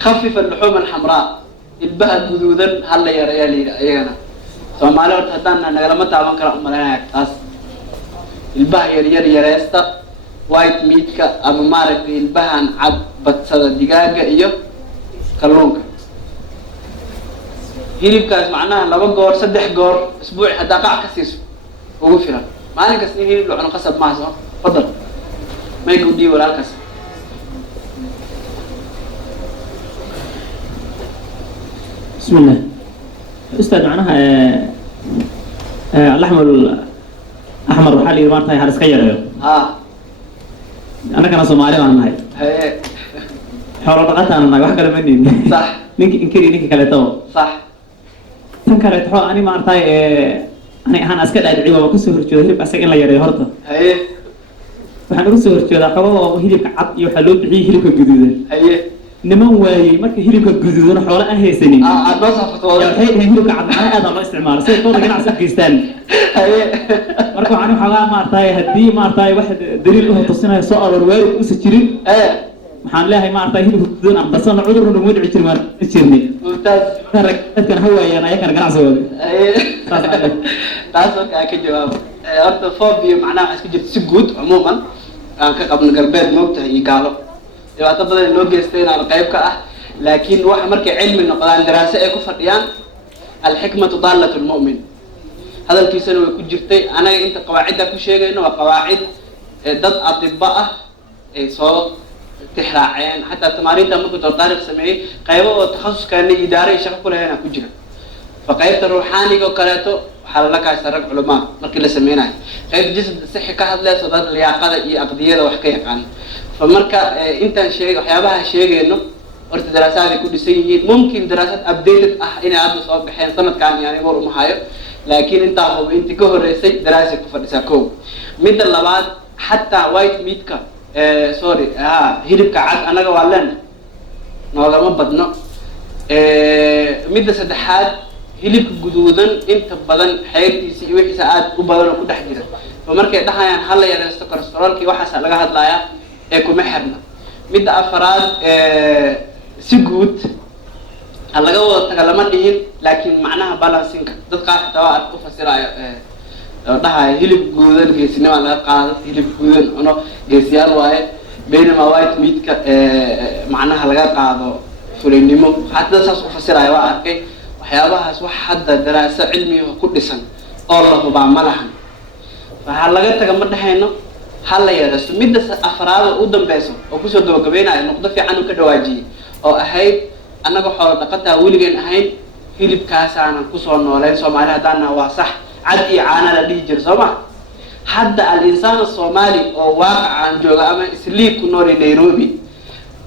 خفف اللحوم الحمراء البها جذوذا هلا يا ريالي أيانا ثم على وقت هدانا نقل متى عم كرا ملاك أس البها يا ريستا وايت ميتك أما مارك البها عب بتصل دجاجة إياه كلونك هيلب كاس معناها لو جور صدح جور أسبوع هدا قاع كسيس وقفنا ما أنا كسني هيلب لو أنا قصب معه تفضل ما يقول دي ولا الكسر بسم الله أستاذ معناها اللحم الأحمر وحالي ما تهي هذا سكير أنا كان صومالي وأنا هاي حول رقتها أنا واحد كلام مني صح نيجي إنكري نيجي كلامه صح تنكرت حول أنا ما أرتاي أنا أسكت أدعي وبكسر جوده بس إلا يري هرطة waxaan ugu soo horjeedaa xoolo hilibka cad iyo waxa loo bixiyay hilibka guduudan niman waayay marka hilibka guduudan xoolo aan haysanin aad noo safartooda waxay hilibka cad macna aad loo isticmaalo si tooda ganacsi geystaan marka waxaan waxa ma artay hadii ma artay wax daliil u tusinayo soo aroor weeru u sajirin waxaan leeyahay ma artay hilibka guduudan aan basana cudur uu dhici jirnay mumtaaz dadkan hawaayeen ayaga ganacsigooda taas oo ka jawaab horta phobia macnaha isku jirta si guud umuuman aan ka qabno galbeed moogtahay iyo gaalo dhibaato badan loo geystay inaan qayb ka ah laakiin waxa markay cilmi noqdaan daraasad ay ku fadhiyaan alxikmatu dallatu almu'min hadalkiisana way ku jirtay anaga inta qawaacida ku sheegayno waa qawaacid dad adibba ah ay soo tixraaceen xataa tamaarinta markuu taariikh sameeyay qaybo oo takhasuskana idaare shaqo ku leeyahay ku jira فقيبت الروحاني وكلاته حلقة يسرق علماء مركز لسميناه قيب جسد صحي كهذا لا صدق اللياقة أقضية وحكاية عن فمركا أنت شيء وحيابها شيء إنه ورت دراسات كل شيء ممكن دراسات أبديت إن عبد صواب بحين سنة كان يعني مر محاير لكن أنت هو أنت كهر رئيسي دراسة كفر ساكو مد اللباد حتى وايت ميتكا سوري هيرب كعاد أنا جوالن نوغا ما بدنا مد سدحات hilibka guduudan inta badan xeeltiisa iyo wixii aad u badan ku dhex jira markay dhahayaan hal yareysto kolestaroolkii waxaas laga hadlayaa ee kuma xirna midda afraad si guud laga wada taga lama dhihin laakiin macnaha balancinka dad qaar xitaa waa ku fasiraya dhahay hilib guduudan geesinimo laga qaado hilib guduudan cuno geesiyaal waaye baynama white meat-ka macnaha laga qaado fulinimo hadda saas u fasiraya waa arkay waxyaabahaas wax hadda daraasad cilmiga ku dhisan oo la hubaa ma lahan waxa laga taga ma dhaxayno hal la yeesto midda afraad oo u dambayso oo ku soo gabagabeynaya noqdo fiican oo ka dhawaajiyay oo ahayd anaga xoolo dhaqataa weligeyn ahayn hilibkaas aanan ku soo nooleen Soomaaliya hadana waa sax cad iyo caana la dhigi jiro Sooma hadda al-insaan Soomaali oo waaqicaan jooga ama isliib ku nool Nairobi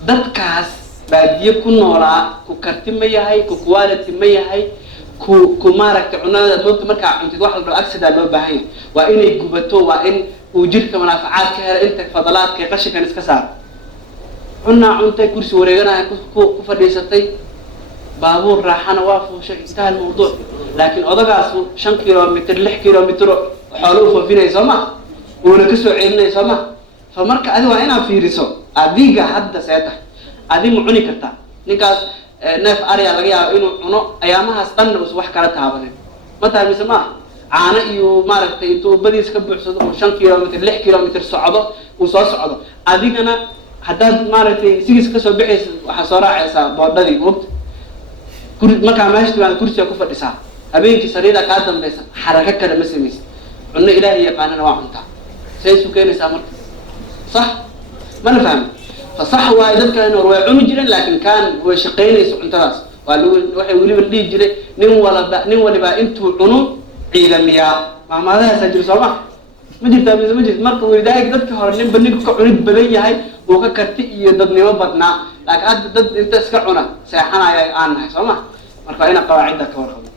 dadkaas baadiye ku noolaa ku karti ma yahay ku quality ma yahay ku maaragtay cunada moogta marka cuntid wax walba aksida loo baahan yahay waa inay gubato waa in uu jirka manaafacaad ka helo inta fadalaadka qashinkan iska saar cunta kursi wareeganahay ku fadhiisatay baabuur raaxana waa fuushay inta mawduuc laakiin odagaas 5 kilomitir 6 kilomitir xoolo u foofinay Sooma oo ka soo celinay Sooma fa marka adiga waa inaad fiiriso adiga hadda seeta adiga cuni karta ninkaas neef ariya laga yaabo inuu cuno ayaamahaas dhan uu wax kala taabaday ma taabisa ma caana iyo maaragtay intuu badiis ka buuxsado 5 kilomitir 6 kilomitir socdo uu soo socdo adigana hadaad maaragtay sigis ka soo bixaysa waxa soo raacaysa boodadii waqti marka meeshii kursiga ku fadhisaa habeenkii sariida ka dambaysa xaraka kale ma sameeyay cunno ilaahay yaqaanana waa cunta say isu keenaysaa marka صح ما نفهم فصح وايد كانوا روعون جيران لكن كان وشقينيس cuntadas waa waxay waliba dhigi jiray nin waliba intuu cuno ciidamiya maamadaha sajir Sooma ma jirta marka wadaag dadka hore nin baniga ka cunid badan yahay oo ka karti iyo dadnimo badnaa laakiin dad inta iska cuna seexanaya aan nahay Sooma marka ina qawaacida ka warqabo